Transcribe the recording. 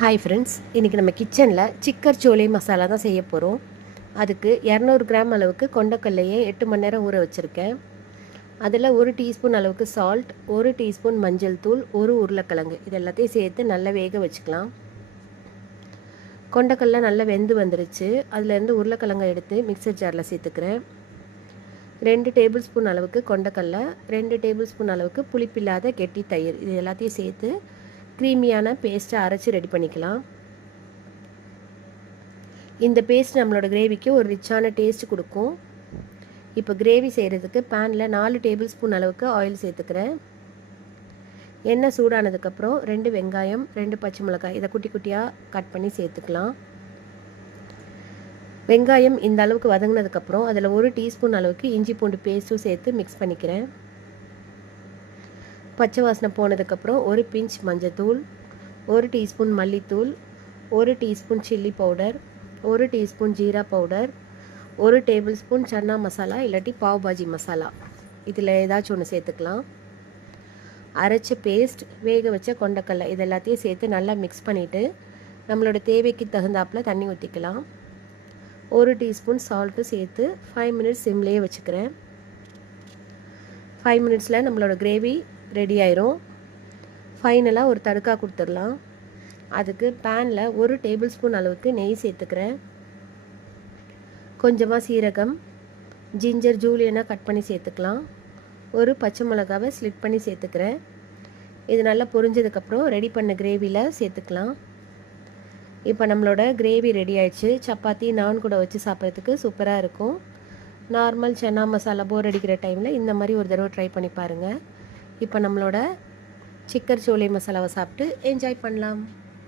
Hi friends, இன்றைக்கி நம்ம கிச்சனில் சிக்கர் சோலை மசாலா தான் செய்ய போகிறோம். அதுக்கு 200 கிராம் அளவுக்கு கொண்டக்கல்லையே 8 மணி நேரம் ஊற வச்சுருக்கேன். அதில் 1 டீஸ்பூன் அளவுக்கு சால்ட், 1 டீஸ்பூன் மஞ்சள் தூள், 1 உருளைக்கிழங்கு இது எல்லாத்தையும் சேர்த்து நல்லா வேக வச்சுக்கலாம். கொண்டக்கல்லை நல்லா வெந்து வந்துருச்சு. அதுலேருந்து உருளைக்கிழங்கை எடுத்து மிக்சர் ஜாரில் சேர்த்துக்கிறேன். 2 டேபிள் ஸ்பூன் அளவுக்கு கொண்டக்கல்லை, 2 டேபிள் ஸ்பூன் அளவுக்கு புளிப்பில்லாத கெட்டி தயிர் இது எல்லாத்தையும் சேர்த்து க்ரீமியான பேஸ்ட்டை அரைச்சி ரெடி பண்ணிக்கலாம். இந்த பேஸ்ட் நம்மளோட கிரேவிக்கு ஒரு ரிச்சான டேஸ்ட் கொடுக்கும். இப்போ கிரேவி செய்கிறதுக்கு பேனில் 4 டேபிள் ஸ்பூன் அளவுக்கு ஆயில் சேர்த்துக்கிறேன். எண்ணெய் சூடானதுக்கப்புறம் 2 வெங்காயம், 2 பச்சை மிளகாய் இதை குட்டி குட்டியாக கட் பண்ணி சேர்த்துக்கலாம். வெங்காயம் இந்த அளவுக்கு வதங்கினதுக்கப்புறம் அதில் 1 டீஸ்பூன் அளவுக்கு இஞ்சி பூண்டு பேஸ்ட்டும் சேர்த்து மிக்ஸ் பண்ணிக்கிறேன். பச்சை வாசனை போனதுக்கப்புறம் 1 பிஞ்ச் மஞ்சத்தூள், 1 டீஸ்பூன் மல்லித்தூள், 1 teaspoon chilli powder, 1 teaspoon jeera powder, 1 table spoon chana masala இல்லாட்டி பாவ் பாஜி மசாலா இதில் ஏதாச்சும் ஒன்று சேர்த்துக்கலாம். அரைச்ச பேஸ்ட், வேக வச்ச கொண்டக்கல்லை இது எல்லாத்தையும் சேர்த்து நல்லா மிக்ஸ் பண்ணிவிட்டு நம்மளோட தேவைக்கு தகுந்தாப்பில் தண்ணி ஊற்றிக்கலாம். 1 டீஸ்பூன் சால்ட்டு சேர்த்து 5 மினிட்ஸ் சிம்லேயே வச்சுக்கிறேன். 5 மினிட்ஸில் நம்மளோட கிரேவி ரெடி ஆயிரும். ஃபைனலாக ஒரு தடுக்கா கொடுத்துடலாம். அதுக்கு பேனில் 1 டேபிள் ஸ்பூன் அளவுக்கு நெய் சேர்த்துக்கிறேன். கொஞ்சமாக சீரகம், ஜிஞ்சர் ஜூலியனாக கட் பண்ணி சேர்த்துக்கலாம். 1 பச்சை மிளகாவை ஸ்லிட் பண்ணி சேர்த்துக்கிறேன். இது நல்லா பொரிஞ்சதுக்கப்புறம் ரெடி பண்ண கிரேவியில் சேர்த்துக்கலாம். இப்போ நம்மளோட கிரேவி ரெடி ஆயிடுச்சு. சப்பாத்தி நான் கூட வச்சு சாப்பிட்றதுக்கு சூப்பராக இருக்கும். நார்மல் சன்னா மசாலா போர் அடிக்கிற டைமில் இந்த மாதிரி ஒரு தடவை ட்ரை பண்ணி பாருங்கள். இப்போ நம்மளோட சிக்கர் சோலை மசாலாவை சாப்பிட்டு என்ஜாய் பண்ணலாம்.